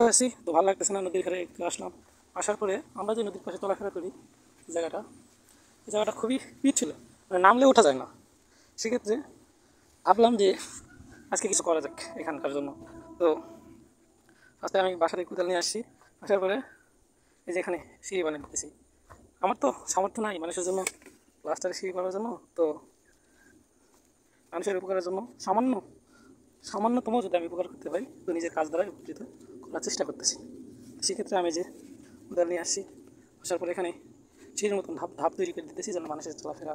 আসি তো ভালো লাগতেছে না, নদীর ধারে একটু আসলাম। আসার পরে আমরা যে নদীর পাশে চলাফেরা করি জায়গাটা, এই জায়গাটা খুবই পিচ ছিল, মানে নামলে ওঠা যায় না। সেক্ষেত্রে ভাবলাম যে আজকে কিছু করা যাক এখানকার জন্য। তো আজকে আমি বাসা থেকে কোদাল নিয়ে আসছি। আসার পরে এই যে এখানে সিঁড়ি বানিয়ে দিতেছি। আমার তো সামর্থ্য নাই মানুষের জন্য প্লাস্টারের সিঁড়ি করার জন্য, তো মানুষের উপকারের জন্য সামান্যতম যদি আমি উপকার করতে পারি তো নিজের কাজ দ্বারা উপকৃত করার চেষ্টা করতেছি। সেক্ষেত্রে আমি যে কোদাল নিয়ে আসছি, আসার পরে এখানে সিঁড়ির মতন ধাপ ধাপ তৈরি করে দিতেছি যেন মানুষের চলাফেরা,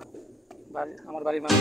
আমার বাড়ির মানুষ